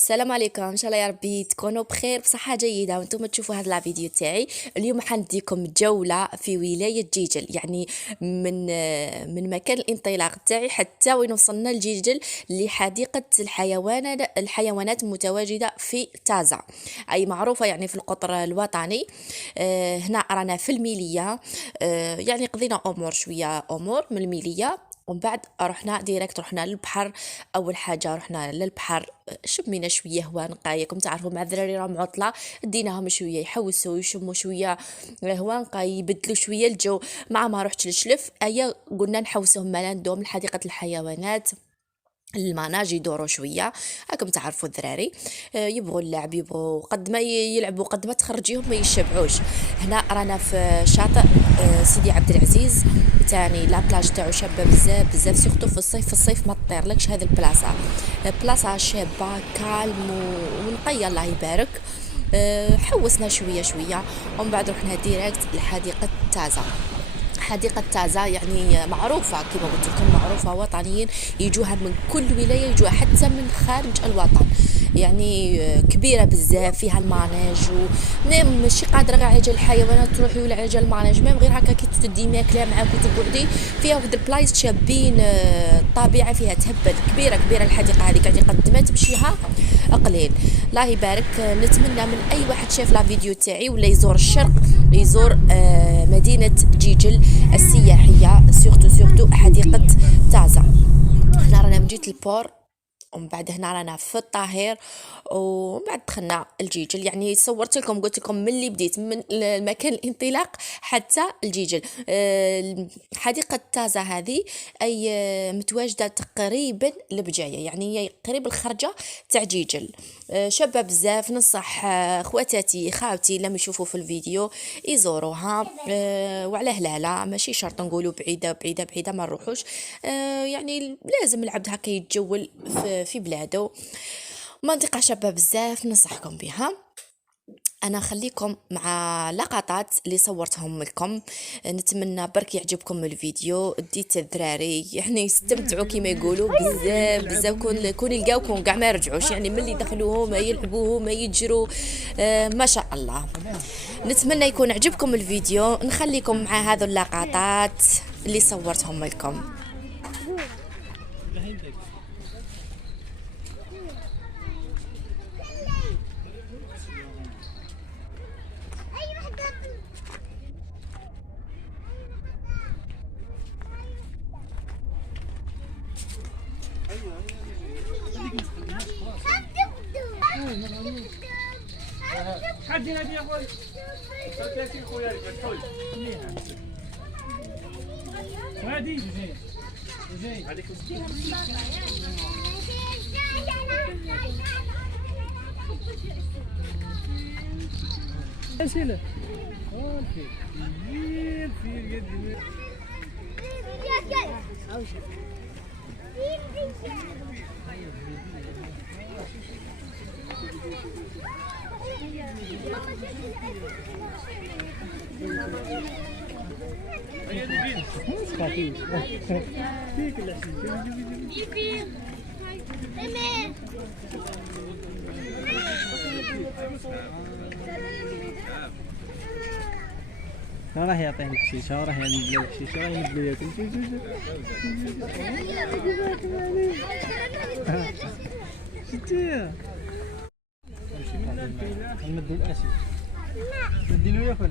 السلام عليكم، ان شاء الله يا ربي تكونوا بخير بصحه جيده وانتم تشوفوا هذا الفيديو تاعي. اليوم حنديكم جوله في ولايه جيجل، يعني من مكان الانطلاق تاعي حتى وين وصلنا لجيجل، لحديقه الحيوانات المتواجده في تازا، اي معروفه يعني في القطر الوطني. هنا رانا في الميليه. يعني قضينا امور من الميليه، ومن بعد رحنا للبحر. اول حاجه رحنا للبحر، شمينا شويه هواء نقايه. كم تعرفوا مع الدراري راهم عطله، ديناهم شويه يحوسوا يشموا شويه هواء نقاي، يبدلوا شويه الجو. مع ما رحت للشلف ايا قلنا نحوسهم مالا ندوم لحديقه الحيوانات، المناج يدوروا شويه. راكم تعرفوا الذراري يبغوا اللعب، يبغوا قد ما يلعبوا قد ما تخرجيهم ما يشبعوش. هنا رانا في شاطئ سيدي عبد العزيز، تاني لا بلاج تاعو شابه بزاف بزاف، سيرتو في الصيف. ما تطيرلكش هذه البلاصه، بلاصه شابه كالم ونقيه الله يبارك. حوسنا شويه شويه، ومن بعد رحنا ديريكت لحديقه تازا. حديقة تازا يعني معروفة كما قلت لكم، معروفة وطنيين يجوها من كل ولاية، يجوها حتى من خارج الوطن. يعني كبيرة بزاف، فيها الماناج ميم ماشي قادرة غير على جال الحيوانات تروحي ولا على جال الماناج، ميم غير هكا كي تدي ماكلة معاك وتقعدي فيها واحد البلايص شابين. الطبيعة فيها تهبل، كبيرة الحديقة هذيك، يعني قد ما تمشيها قليل. الله يبارك. نتمنى من اي واحد شاف لا فيديو تاعي ولا يزور الشرق يزور مدينة جيجل السياحية، سورتو حديقة تازا. هنا رانا من جهة البور، ومن بعد هنا رانا في الطاهر، ومن بعد دخلنا الجيجل. يعني صورت لكم قلت لكم من اللي بديت من مكان الانطلاق حتى الجيجل. حديقة تازا هذه اي متواجدة تقريبا لبجاية، يعني هي قريب الخرجة تاع جيجل. شابة بزاف، ننصح خواتاتي خاوتي لما يشوفوا في الفيديو يزوروها. وعلاه لا ماشي شرط نقولوا بعيدة ما نروحوش. يعني لازم العبد هكا يتجول في بلاده. منطقة شابة بزاف ننصحكم بها. انا خليكم مع لقطات اللي صورتهم لكم. نتمنى برك يعجبكم الفيديو، ديت الذراري يعني يستمتعوا كما يقولوا بزاف كون يلقاوكم كاع ما يرجعوش، يعني ملي يدخلوهم يلعبوهم يجروا. ما شاء الله. نتمنى يكون عجبكم الفيديو، نخليكم مع هذو اللقطات اللي صورتهم لكم. حدي نادي يا خويا صافي خويا الكل غادي جاي هذيك اسئله اوكي في يد راه يعطيني الشيشه، راه يعمل لك الشيشه، راه يمد لي ياكل شتي نمدو الاسي نديرو ياكل.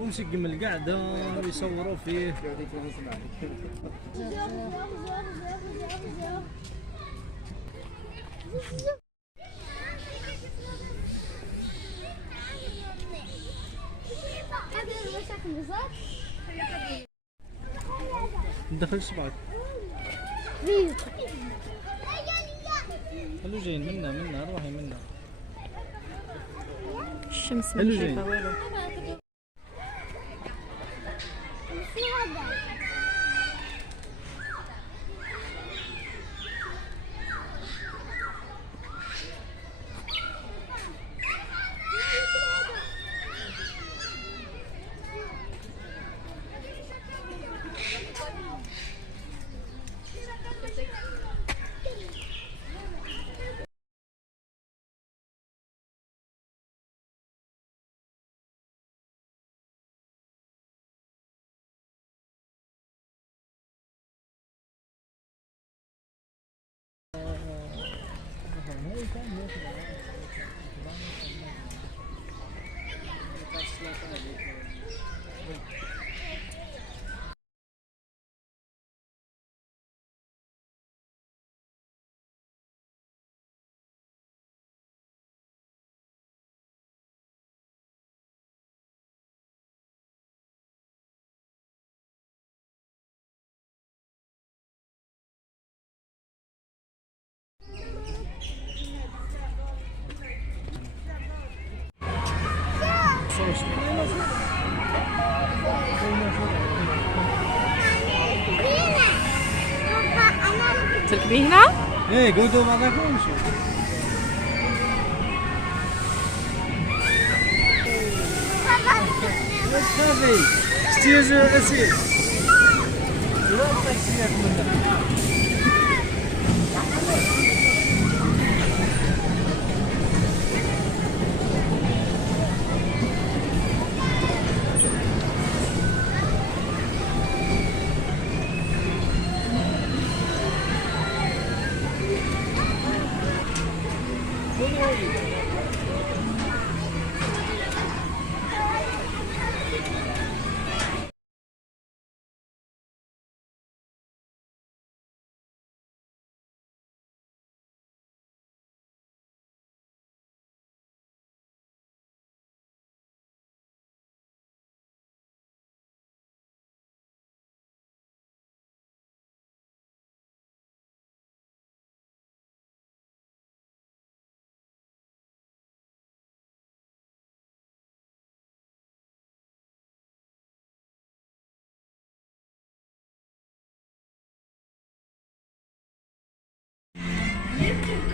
ومسقم القعدة ويصوروا فيه. ندخل صبعك. خلو جايين منا روحي منا. الشمس ما شايفه والو. تركبينا؟ ايه قعدوا ما ذاكرونش. لا تخافي ستيج اسير. لا تطيحي منها.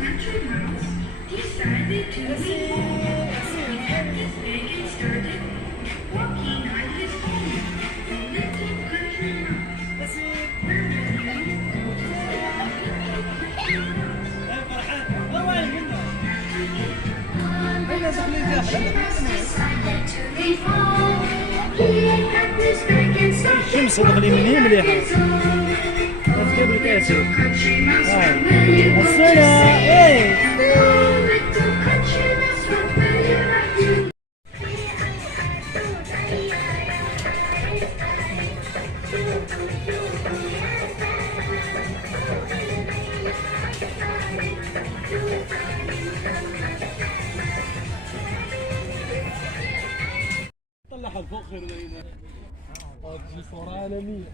Country Mouse decided to get this big and started walking on his own. Little Country Mouse, where decided to leave home. He packed his bag and started الشمس تغلي من هنا مليحة. كيف الكاسر؟ الصورة ايه. طلعها لفوق خير لنا. هذه صورة عالمية.